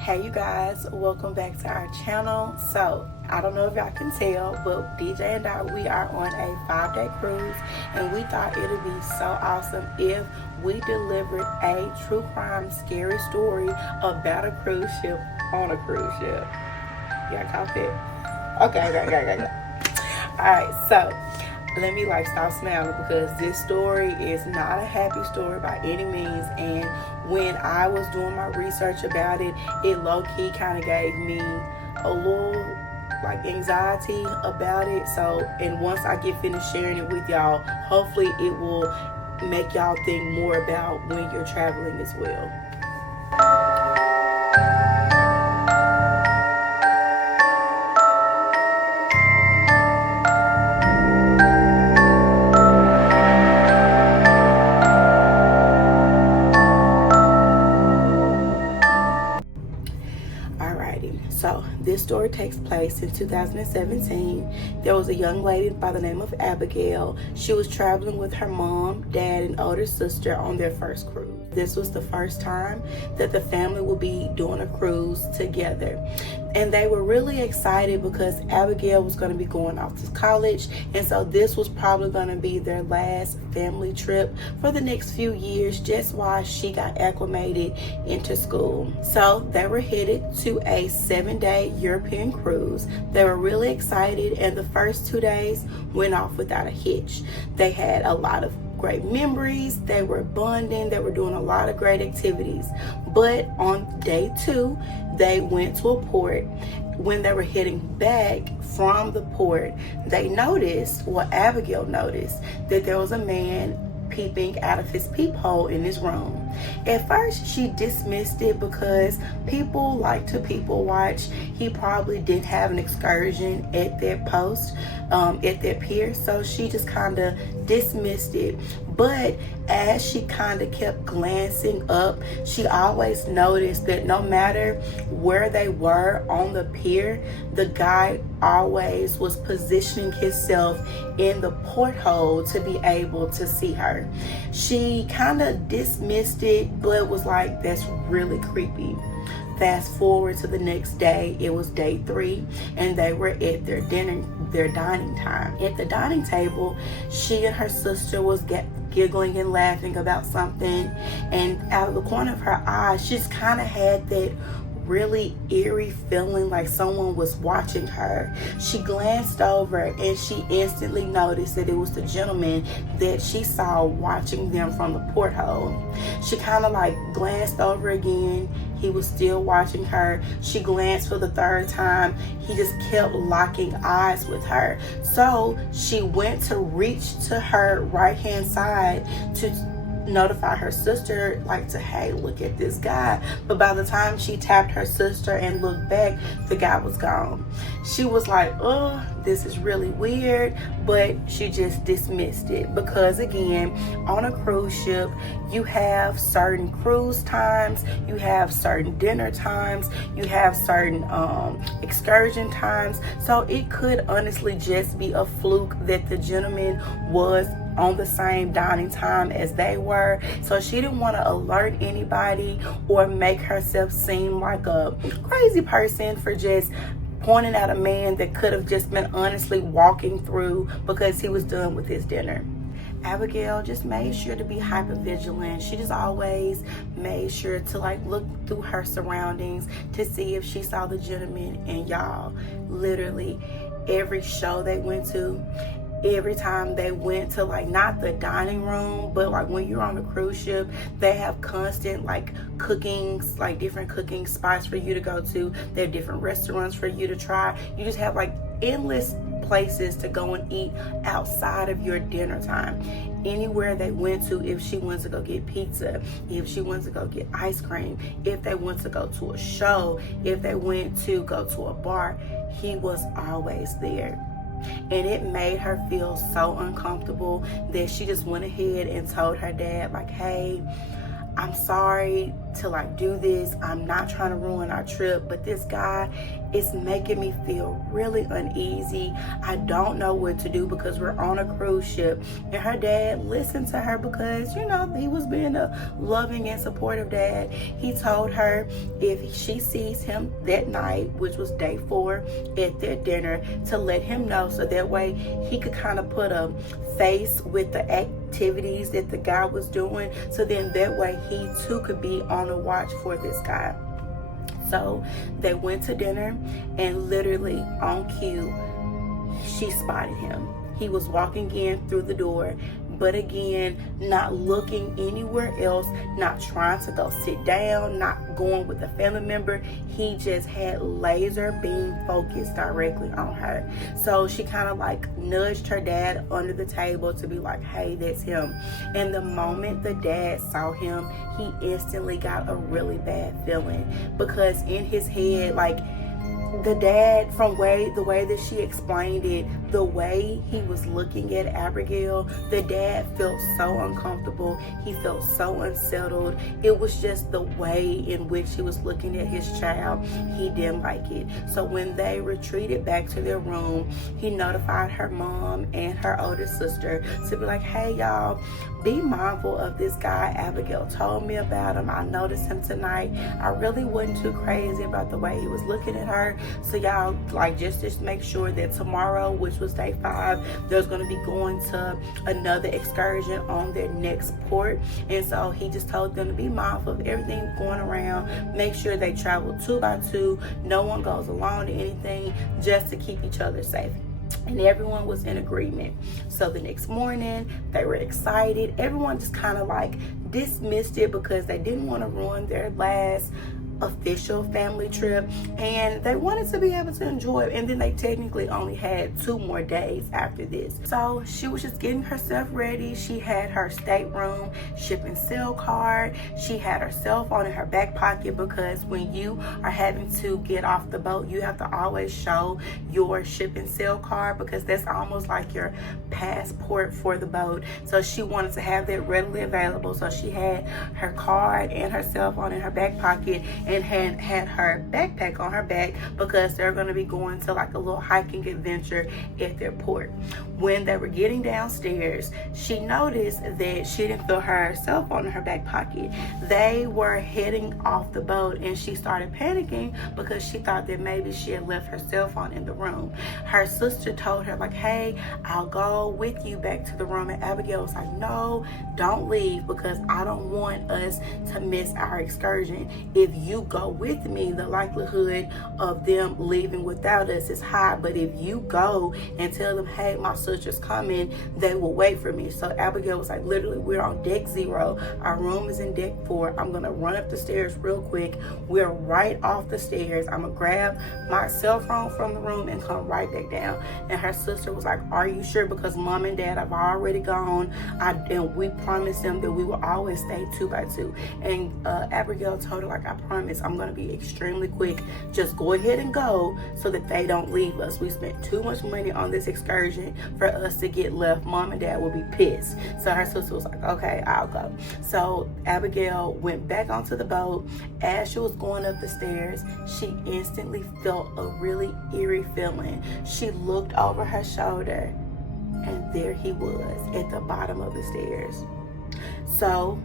Hey you guys, welcome back to our channel. So I don't know if y'all can tell, but DJ and I, we are on a 5-day cruise, and we thought it would be so awesome if we delivered a true crime scary story about a cruise ship on a cruise ship. Y'all caught that? Okay. Alright, so let me stop smiling, because this story is not a happy story by any means. And when I was doing my research about it, it low-key kind of gave me a little anxiety about it. So, and once I get finished sharing it with y'all, hopefully it will make y'all think more about when you're traveling as well. So this story takes place in 2017. There was a young lady by the name of Abigail. She was traveling with her mom, dad, and older sister on their first cruise. This was the first time that the family would be doing a cruise together. And they were really excited because Abigail was going to be going off to college. And so this was probably going to be their last family trip for the next few years, just while she got acclimated into school. So they were headed to a 7-day European cruise. They were really excited, and the first 2 days went off without a hitch. They had a lot of great memories. They were bonding. They were doing a lot of great activities. But on day 2, they went to a port. When they were heading back from the port, they noticed, well, Abigail noticed, that there was a man peeping out of his peephole in his room. At first, she dismissed it because people like to people watch. He probably didn't have an excursion at their post, at their pier, so she just kind of dismissed it. But as she kind of kept glancing up, she always noticed that no matter where they were on the pier, the guy always was positioning himself in the porthole to be able to see her. She kind of dismissed it, but was like, that's really creepy. Fast forward to the next day. It was day 3, and they were at their dining time. At the dining table, she and her sister was giggling and laughing about something, and out of the corner of her eye, she just kind of had that really eerie feeling like someone was watching her. She glanced over, and she instantly noticed that it was the gentleman that she saw watching them from the porthole. She kind of glanced over again. He was still watching her. She glanced for the 3rd time. He just kept locking eyes with her. So she went to reach to her right-hand side to notify her sister, hey, look at this guy. But by the time she tapped her sister and looked back, the guy was gone. She was like, oh, this is really weird, but she just dismissed it, because again, on a cruise ship, you have certain cruise times, you have certain dinner times, you have certain excursion times. So it could honestly just be a fluke that the gentleman was on the same dining time as they were. So she didn't want to alert anybody or make herself seem like a crazy person for just pointing at a man that could have just been honestly walking through because he was done with his dinner. Abigail just made sure to be hyper vigilant. She just always made sure to look through her surroundings to see if she saw the gentleman. And y'all, literally every show they went to, every time they went to not the dining room, but when you're on a cruise ship, they have constant cooking, different cooking spots for you to go to. They have different restaurants for you to try. You just have endless places to go and eat outside of your dinner time. Anywhere they went to, if she went to go get pizza, if she went to go get ice cream, if they went to go to a show, if they went to go to a bar, he was always there. And it made her feel so uncomfortable that she just went ahead and told her dad, hey, I'm sorry, to like do this. I'm not trying to ruin our trip, but this guy is making me feel really uneasy. I don't know what to do because we're on a cruise ship. And her dad listened to her because, you know, he was being a loving and supportive dad. He told her if she sees him that night, which was day 4, at their dinner, to let him know, so that way he could kind of put a face with the activities that the guy was doing, so then that way he too could be on the watch for this guy. So they went to dinner, and literally on cue, she spotted him. He was walking in through the door, but again, not looking anywhere else, not trying to go sit down, not going with a family member. He just had laser beam focused directly on her. So she kind of like nudged her dad under the table to be like, hey, that's him. And the moment the dad saw him, he instantly got a really bad feeling, because in his head, like, the dad, from the way that she explained it, the way he was looking at Abigail, the dad felt so uncomfortable. He felt so unsettled. It was just the way in which he was looking at his child. He didn't like it. So when they retreated back to their room, he notified her mom and her older sister to be like, hey, y'all, be mindful of this guy. Abigail told me about him. I noticed him tonight. I really wasn't too crazy about the way he was looking at her. So y'all, like, just make sure that tomorrow, which was day 5, there's going to be going to another excursion on their next port. And so he just told them to be mindful of everything going around. Make sure they travel 2 by 2. No one goes alone to anything, just to keep each other safe. And everyone was in agreement. So the next morning, they were excited. Everyone just kind of like dismissed it because they didn't want to ruin their last official family trip, and they wanted to be able to enjoy it. And then they technically only had 2 more days after this. So she was just getting herself ready. She had her stateroom ship and sale card. She had her cell phone in her back pocket, because when you are having to get off the boat, you have to always show your ship and sale card, because that's almost like your passport for the boat. So she wanted to have that readily available. So she had her card and her cell phone in her back pocket, and had her backpack on her back, because they're going to be going to like a little hiking adventure at their port. When they were getting downstairs, she noticed that she didn't feel her cell phone in her back pocket. They were heading off the boat, and she started panicking because she thought that maybe she had left her cell phone in the room. Her sister told her like, hey, I'll go with you back to the room. And Abigail was like, no, don't leave, because I don't want us to miss our excursion. If you go with me, the likelihood of them leaving without us is high. But if you go and tell them, hey, my sister's coming, they will wait for me. So Abigail was like, literally, we're on deck 0. Our room is in deck 4. I'm going to run up the stairs real quick. We're right off the stairs. I'm going to grab my cell phone from the room and come right back down. And her sister was like, are you sure? Because mom and dad have already gone. And we promised them that we will always stay 2 by 2. And Abigail told her, like, I promise I'm going to be extremely quick. Just go ahead and go, so that they don't leave us. We spent too much money on this excursion for us to get left. Mom and dad will be pissed. So her sister was like, okay, I'll go. So Abigail went back onto the boat. As she was going up the stairs, she instantly felt a really eerie feeling. She looked over her shoulder, and there he was at the bottom of the stairs. So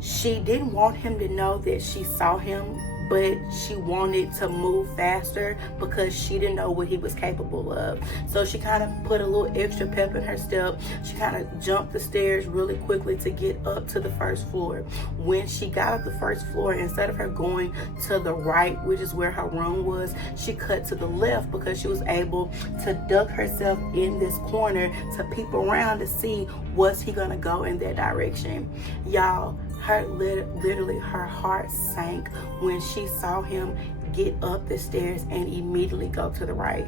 she didn't want him to know that she saw him, but she wanted to move faster because she didn't know what he was capable of. So she kind of put a little extra pep in her step. She kind of jumped the stairs really quickly to get up to the first floor. When she got up the first floor, instead of her going to the right, which is where her room was, she cut to the left, because she was able to duck herself in this corner to peep around to see, was he gonna go in that direction. Y'all, literally her heart sank when she saw him get up the stairs and immediately go to the right.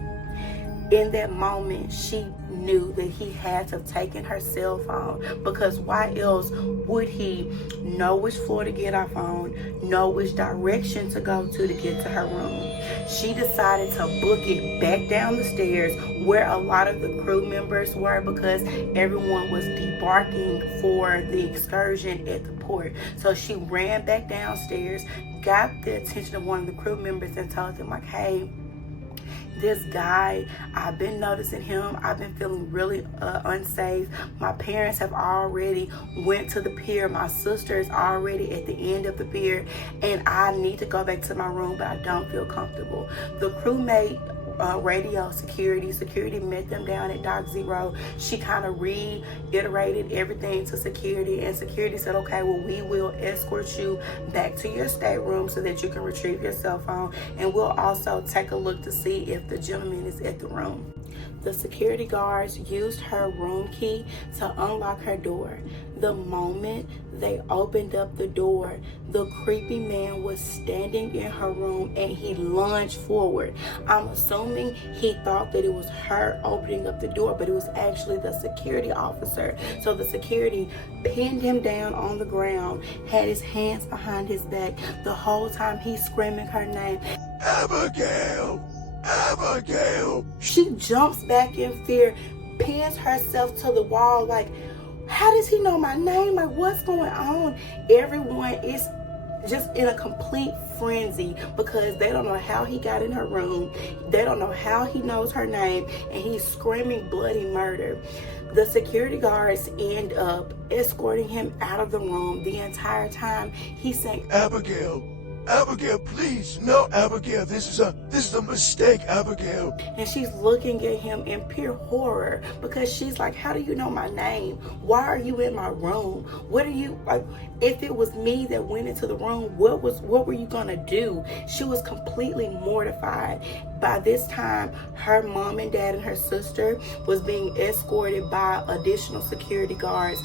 In that moment, she knew that he had to have taken her cell phone, because why else would he know which floor to get off on, know which direction to go to get to her room? She decided to book it back down the stairs where a lot of the crew members were, because everyone was debarking for the excursion at the port. So she ran back downstairs, got the attention of one of the crew members, and told them, like, hey, this guy, I've been noticing him. I've been feeling really unsafe. My parents have already went to the pier. My sister is already at the end of the pier, and I need to go back to my room, but I don't feel comfortable. The crewmate radio security met them down at Dock Zero. She kind of reiterated everything to security, and security said, okay, well, we will escort you back to your stateroom so that you can retrieve your cell phone, and we'll also take a look to see if the gentleman is at the room. The security guards used her room key to unlock her door. The moment they opened up the door, the creepy man was standing in her room, and he lunged forward. I'm assuming he thought that it was her opening up the door, but it was actually the security officer. So the security pinned him down on the ground, had his hands behind his back. The whole time he's screaming her name, Abigail! Abigail! She jumps back in fear, pins herself to the wall, like, how does he know my name? Like, what's going on? Everyone is just in a complete frenzy because they don't know how he got in her room. They don't know how he knows her name, and he's screaming bloody murder. The security guards end up escorting him out of the room. The entire time he's saying, Abigail, Abigail, please, no, Abigail, this is a mistake, Abigail. And she's looking at him in pure horror because she's like, how do you know my name? Why are you in my room? What are you, like, if it was me that went into the room, what were you gonna do? She was completely mortified. By this time, her mom and dad and her sister was being escorted by additional security guards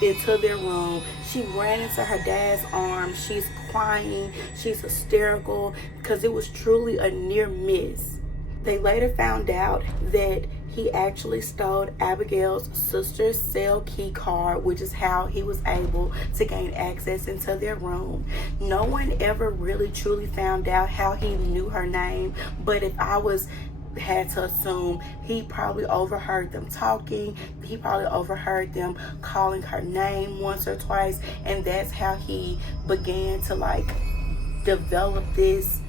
into their room. She ran into her dad's arms. She's crying. She's hysterical because it was truly a near miss. They later found out that he actually stole Abigail's sister's cell key card, which is how he was able to gain access into their room. No one ever really truly found out how he knew her name, but if I had to assume, he probably overheard them talking. He probably overheard them calling her name once or twice, and that's how he began to, like, develop this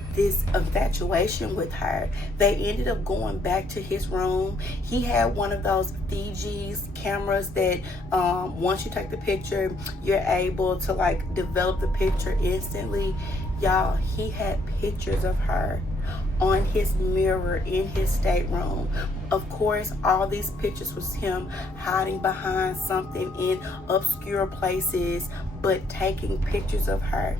infatuation with her. They ended up going back to his room. He had one of those Fiji's cameras that once you take the picture, you're able to, like, develop the picture instantly. Y'all, he had pictures of her on his mirror in his stateroom. Of course, all these pictures was him hiding behind something in obscure places, but taking pictures of her.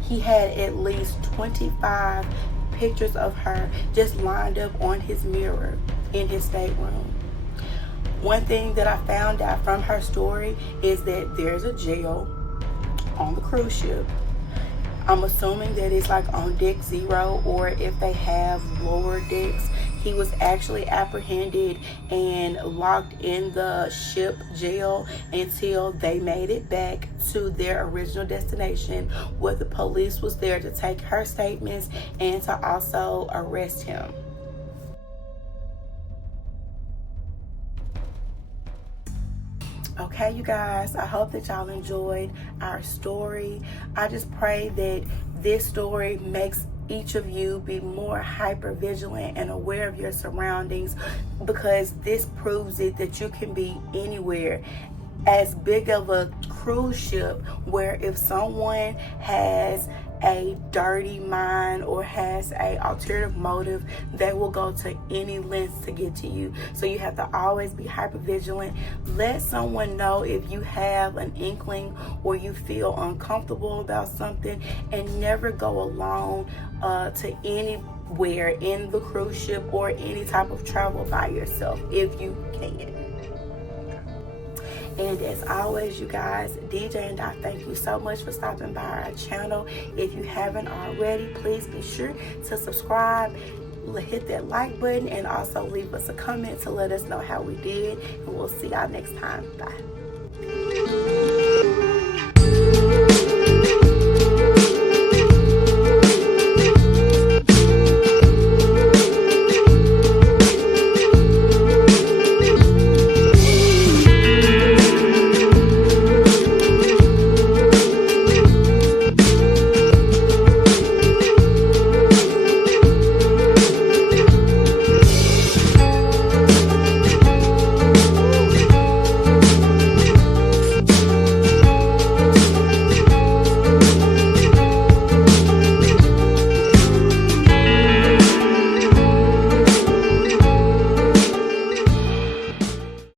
He had at least 25 pictures of her just lined up on his mirror in his stateroom. One thing that I found out from her story is that there's a jail on the cruise ship. I'm assuming that it's like on deck 0, or if they have lower decks. He was actually apprehended and locked in the ship jail until they made it back to their original destination, where the police was there to take her statements and to also arrest him. Okay, you guys, I hope that y'all enjoyed our story. I just pray that this story makes each of you be more hyper vigilant and aware of your surroundings, because this proves it that you can be anywhere. As big of a cruise ship, where if someone has a dirty mind or has a alternative motive, they will go to any lengths to get to you. So you have to always be hyper vigilant. Let someone know if you have an inkling or you feel uncomfortable about something, and never go alone to anywhere in the cruise ship or any type of travel by yourself if you can. And as always, you guys, DJ and I thank you so much for stopping by our channel. If you haven't already, please be sure to subscribe, hit that like button and also leave us a comment to let us know how we did. And we'll see y'all next time. Bye.